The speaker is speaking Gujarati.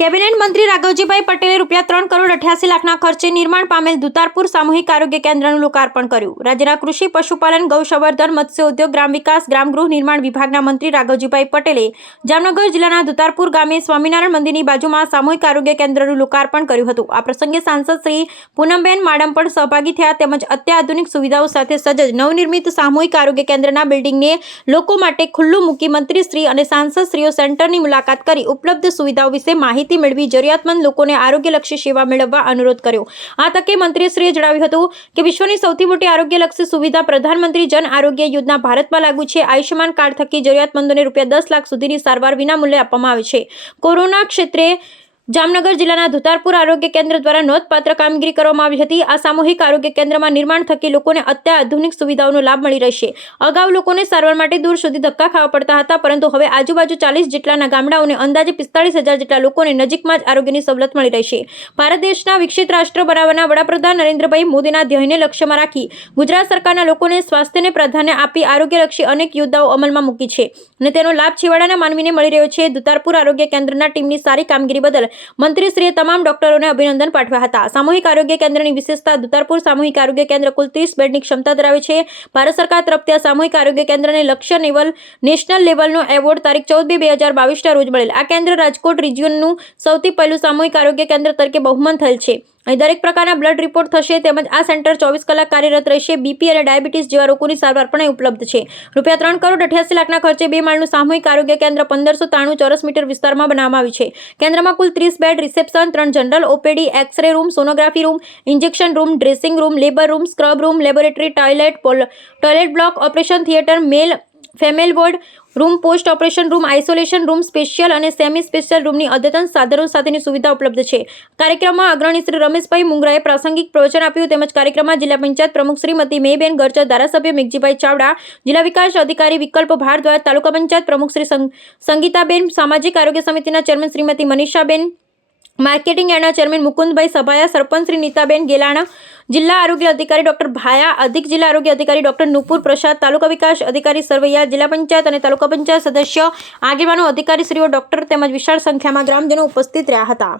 કેબિનેટ મંત્રી રાઘવજીભાઈ પટેલે રૂપિયા ત્રણ કરોડ અઠ્યાસી લાખના ખર્ચે નિર્માણ પામેલ દુતારપુર સામૂહિક આરોગ્ય કેન્દ્રનું લોકાર્પણ કર્યું. રાજ્યના કૃષિ, પશુપાલન, ગૌસંવર્ધન, મત્સ્ય ઉદ્યોગ, ગ્રામ વિકાસ, ગ્રામ ગૃહ નિર્માણ વિભાગના મંત્રી રાઘવજીભાઈ પટેલે જામનગર જિલ્લાના દુતારપુર ગામે સ્વામિનારાયણ મંદિરની બાજુમાં સામૂહિક આરોગ્ય કેન્દ્રનું લોકાર્પણ કર્યું હતું. આ પ્રસંગે સાંસદ શ્રી પૂનમબેન માડમ પણ સહભાગી થયા તેમજ અત્યાધુનિક સુવિધાઓ સાથે સજ્જ નવનિર્મિત સામૂહિક આરોગ્ય કેન્દ્રના બિલ્ડિંગને લોકો માટે ખુલ્લું મૂકી મંત્રીશ્રી અને સાંસદશ્રીઓ સેન્ટરની મુલાકાત કરી ઉપલબ્ધ સુવિધાઓ વિશે માહિતી મેળવી જરૂરિયાતમંદ લોકોને આરોગ્યલક્ષી સેવા મેળવવા અનુરોધ કર્યો. આ તકે મંત્રીશ્રીએ જણાવ્યું હતું કે વિશ્વની સૌથી મોટી આરોગ્યલક્ષી સુવિધા પ્રધાનમંત્રી જન આરોગ્ય યોજના ભારતમાં લાગુ છે. આયુષ્યમાન કાર્ડ થકી જરૂરિયાતમંદોને રૂપિયા દસ લાખ સુધીની સારવાર વિનામૂલ્યે આપવામાં આવે છે. કોરોના ક્ષેત્રે જામનગર જિલ્લાના ધુતારપુર આરોગ્ય કેન્દ્ર દ્વારા નોંધપાત્ર કામગીરી કરવામાં આવી હતી. આ સામૂહિક આરોગ્ય કેન્દ્રમાં નિર્માણ થકી લોકોને અત્યાધુનિક સુવિધાઓનો લાભ મળી રહેશે. અગાઉ લોકોને સારવાર માટે દૂર સુધી ધક્કા ખાવા પડતા હતા, પરંતુ હવે આજુબાજુ ચાલીસ જેટલાના ગામડાઓને અંદાજે પિસ્તાળીસ હજાર જેટલા લોકોને નજીકમાં જ આરોગ્યની સવલત મળી રહેશે. ભારત દેશના વિકસિત રાષ્ટ્ર બનાવવાના વડાપ્રધાન નરેન્દ્રભાઈ મોદીના ધ્યેયને લક્ષ્યમાં રાખી ગુજરાત સરકારના લોકોને સ્વાસ્થ્યને પ્રાધાન્ય આપી આરોગ્યલક્ષી અનેક યોજનાઓ અમલમાં મૂકી છે અને તેનો લાભ છેવાડાના માનવીને મળી રહ્યો છે. દુતારપુર આરોગ્ય કેન્દ્રના ટીમની સારી કામગીરી બદલ મંત્રીશ્રીએ તમામ ડોક્ટરોને અભિનંદન પાઠવ્યા હતા. સામૂહિક આરોગ્ય કેન્દ્રની વિશેષતા, દુતારપુર સામૂહિક આરોગ્ય કેન્દ્ર કુલ ત્રીસ બેડની ક્ષમતા ધરાવે છે. ભારત સરકાર તરફથી સામૂહિક આરોગ્ય કેન્દ્રને લક્ષ્ય લેવલ, નેશનલ લેવલનો એવોર્ડ તારીખ ચૌદ બે બે હજાર બાવીસના રોજ મળેલ. આ કેન્દ્ર રાજકોટ રિજિયનનું સૌથી પહેલું સામૂહિક આરોગ્ય કેન્દ્ર તરીકે બહુમાન થયેલ છે. અહીં દરેક પ્રકારના બ્લડ રિપોર્ટ થશે તેમજ આ સેન્ટર ચોવીસ કલાક કાર્યરત રહેશે. બીપી અને ડાયાબિટીસ જેવા રોગોની સારવાર પણ ઉપલબ્ધ છે. રૂપિયા ત્રણ કરોડ અઠ્યાસી લાખના ખર્ચે બે માળનું સામૂહિક આરોગ્ય કેન્દ્ર પંદરસો ત્રાણું ચોરસ મીટર વિસ્તારમાં બનાવવામાં આવ્યું છે. કેન્દ્રમાં કુલ ત્રીસ બેડ, રિસેપ્શન, ત્રણ general, OPD, X ray room, sonography room, injection room, dressing room, labour room, scrub room, laboratory, toilet toilet block, operation theatre, male, female ward room post operation room, isolation room, special અને સેમી સ્પેશિયલ રૂમની અદ્યતન સાધનો સાથેની સુવિધા ઉપલબ્ધ છે. કાર્યક્રમમાં અગ્રણી શ્રી રમેશભાઈ મુંગરાએ પ્રાસંગિક પ્રવચન આપ્યું તેમજ કાર્યક્રમમાં જિલ્લા પંચાયત પ્રમુખ શ્રીમતી મેબેન ગરચર, ધારાસભ્ય મેઘજીભાઈ ચાવડા, જિલ્લા વિકાસ અધિકારી વિકલ્પ ભારદ્વાજ, તાલુકા પંચાયત પ્રમુખ શ્રી સંગીતાબેન, સામાજિક આરોગ્ય સમિતિના ચેરમેન શ્રીમતી મનીષાબેન, માર્કેટિંગ યાર્ડના ચેરમેન મુકુંદભાઈ સભાયા, સરપંચ શ્રી નીતાબેન ગેલાણા જિલ્લા આરોગ્ય અધિકારી ડોક્ટર ભાયા, અધિક જિલ્લા આરોગ્ય અધિકારી ડોક્ટર નુપુર પ્રસાદ, તાલુકા વિકાસ અધિકારી સરવૈયા, જિલ્લા પંચાયત અને તાલુકા પંચાયત સદસ્ય, આગેવાનો, અધિકારીશ્રીઓ, ડોક્ટર તેમજ વિશાળ સંખ્યામાં ગ્રામજનો ઉપસ્થિત રહ્યા હતા.